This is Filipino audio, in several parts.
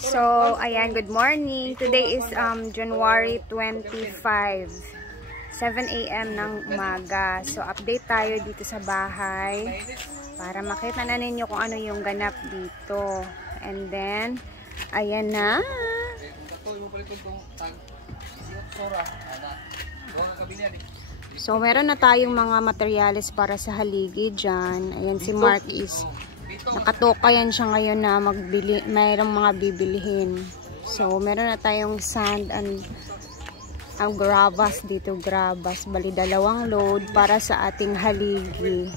So, ayan, good morning. Today is January 25, 7 AM ng umaga. So, update tayo dito sa bahay para makita na ninyo kung ano yung ganap dito. And then, ayan na. So, meron na tayong mga materyales para sa haligi dyan. Ayan, si Mark is nakatoka yan siya ngayon na mayroong mga bibilihin. So, meron na tayong sand and ang gravas dito, gravas. Bali, 2 load para sa ating haligi.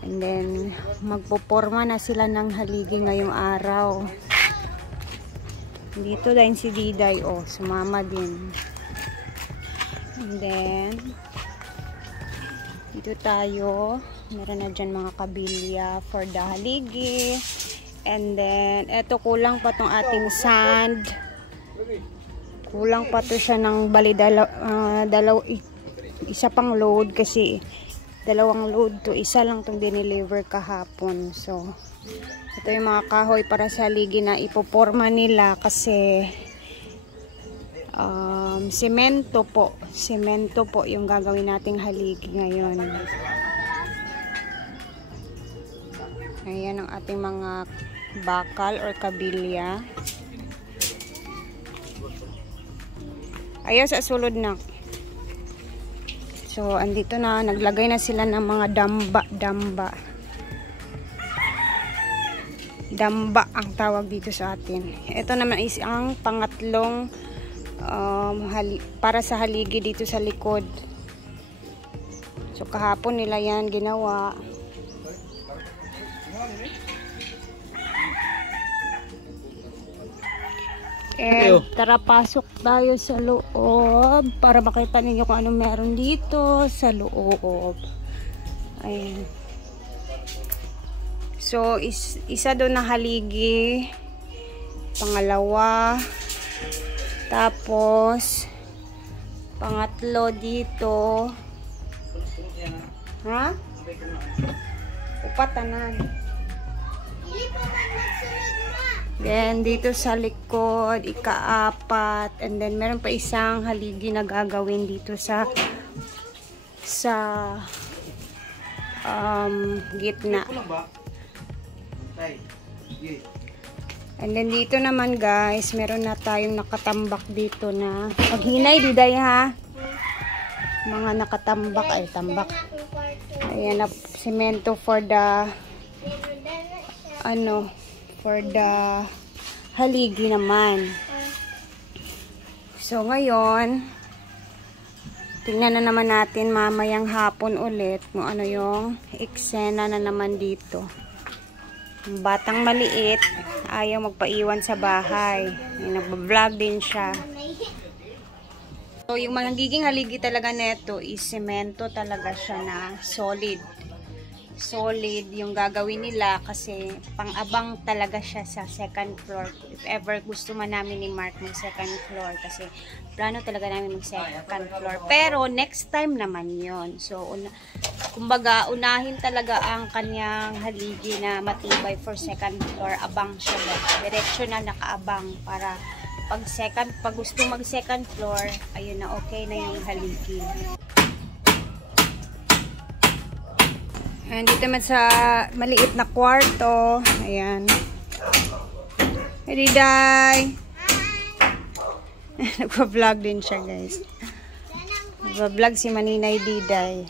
And then, magpoporma na sila ng haligi ngayong araw. Dito din si Diday, oh, sumama din. And then, dito tayo. Meron na dyan mga kabilya for the haligi. And then, eto kulang pa tong ating sand. Kulang pa to siya ng bali isa pang load kasi 2 load to. Isa lang tong dineliver kahapon. So, ito yung mga kahoy para sa haligi na ipoporma nila kasi semento po. Semento po yung gagawin nating haligi ngayon. Ayan ang ating mga bakal or kabilya. Ayaw sa sulod na. So, andito na. Naglagay na sila ng mga damba. Damba ang tawag dito sa atin. Ito naman is ang pangatlong para sa haligi dito sa likod. So, kahapon nila yan ginawa. And tara, pasok tayo sa loob para makita ninyo kung ano meron dito sa loob. Ayan. So, isa doon na haligi. Pangalawa. Tapos, pangatlo dito. Ha? Upatanan. Then, dito sa likod, ika-4. And then, meron pa isang haligi na gagawin dito sa gitna. And then, dito naman guys, meron na tayong nakatambak dito na paghinay, Diday ha? Mga nakatambak, ay tambak. Ayan na, semento for the for the haligi naman. So, ngayon, tingnan na naman natin mamayang hapon ulit kung ano yung eksena na naman dito. Batang maliit, ayaw magpaiwan sa bahay. Nagbablog din siya. So, yung magiging haligi talaga neto is semento talaga siya na solid. Solid yung gagawin nila kasi pang-abang talaga siya sa second floor. If ever gusto man namin ni Mark mag second floor kasi plano talaga namin mag second floor. Pero next time naman yon. So, kumbaga, unahin talaga ang kanyang haligi na matibay for second floor. Abang siya ba? Diretso na nakaabang para pag gusto mag second floor, ayun na, okay na yung haligi. And dito naman sa maliit na kwarto. Ayan. Hey, Diday. Nagpa-vlog din siya, guys. Nagpa-vlog si Maninay Diday.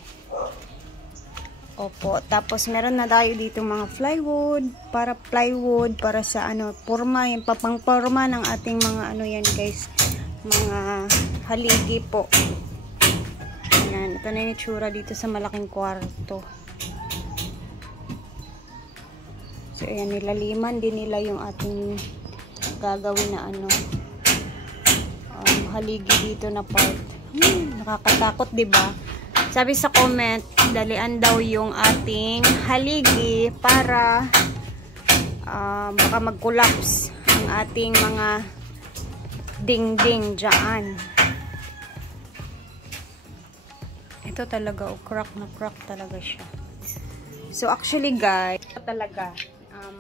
Opo. Tapos, meron na tayo dito mga plywood para sa forma. Yung papang-forma ng ating mga yan, guys. Mga haligi po. Ayan. Ito na yung itsura dito sa malaking kwarto. So, ayan, nilaliman din nila yung ating gagawin na haligi dito na part. Nakakatakot, diba? Sabi sa comment, dalian daw yung ating haligi para baka mag-collapse ang ating mga ding-ding dyan. Ito talaga, crack na crack talaga siya. So, actually guys, talaga,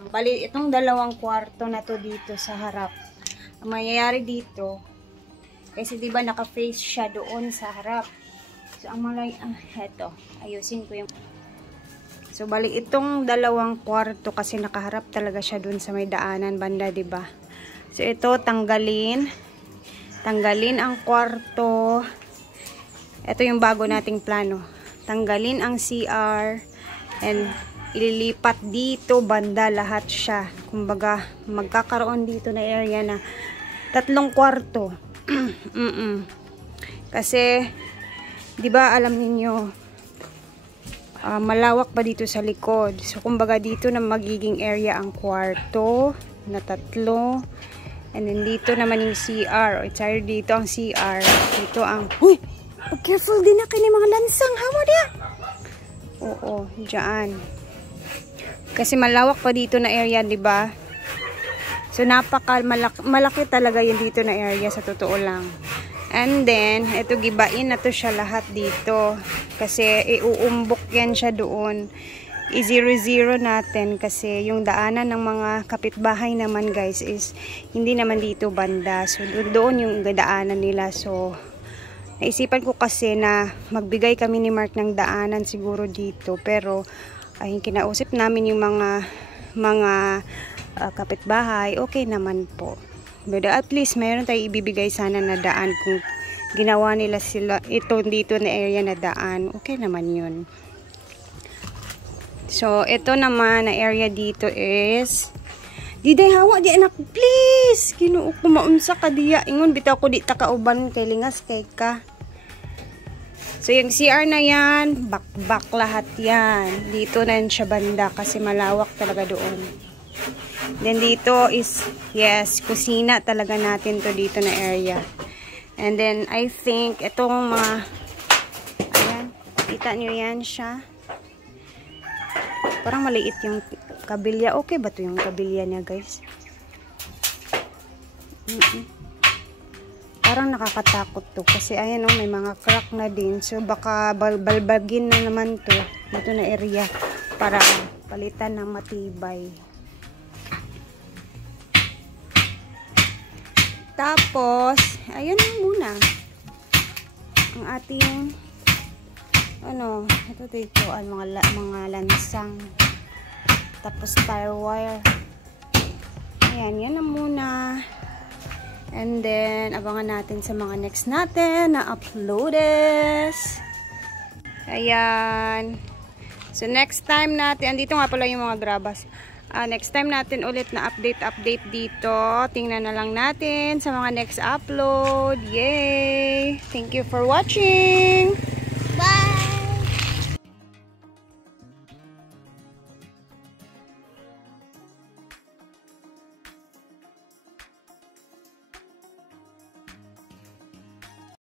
Bali, itong 2 kwarto na to dito sa harap. Ang mangyayari dito, kasi diba naka-face siya doon sa harap. So, ang malay, eto, ayusin ko yung... So, bali, itong 2 kwarto kasi nakaharap talaga siya doon sa may daanan banda, diba? So, ito, tanggalin ang kwarto. Ito yung bago nating plano. Tanggalin ang CR and ililipat dito banda lahat siya. Kumbaga, magkakaroon dito na area na 3 kwarto. Kasi, di ba alam niyo malawak pa dito sa likod. So, kumbaga dito na magiging area ang kwarto na 3. And then dito naman yung CR. O, sorry, dito ang CR. Dito ang... Uy! Oh, careful din na kayo mga lansang. Hamo dia! Oo, dyan. Kasi malawak pa dito na area, di ba? So, malaki talaga yung dito na area sa totoo lang. And then, ito gibain na to siya lahat dito. Kasi, iuumbok yan siya doon. I-0-0 natin kasi yung daanan ng mga kapitbahay naman guys is hindi naman dito banda. So, doon yung daanan nila. So, naisipan ko kasi na magbigay kami ni Mark ng daanan siguro dito. Pero, ay kinausap namin yung mga kapitbahay, okay naman po. But at least mayroon tayo ibibigay sana na daan kung ginawa nila sila ito dito na area na daan. Okay naman yun. So, ito naman na area dito is diday hawa di anak please. Kinuo ko maunsa ka diya. Ingon bitaw ko di ta kauban kay lingas kay ka. So, yung CR na yan, back lahat yan. Dito na siya banda kasi malawak talaga doon. Then, dito is, yes, kusina talaga natin to dito na area. And then, I think, itong mga, ayan, kita nyo yan siya. Parang maliit yung kabilya. Okay ba to yung kabilya niya, guys? Parang nakakatakot to kasi ayan o, may mga crack na din. So baka balbagin na naman to dito na area para palitan ng matibay. Tapos, ayan muna ang ating ito dito ang mga lansang. Tapos firewire. Ayan, yan na muna. And then, abangan natin sa mga next natin na uploads. Ayan. So, next time natin, andito nga pala yung mga grabas. Next time natin ulit na update dito. Tingnan na lang natin sa mga next upload. Yay! Thank you for watching!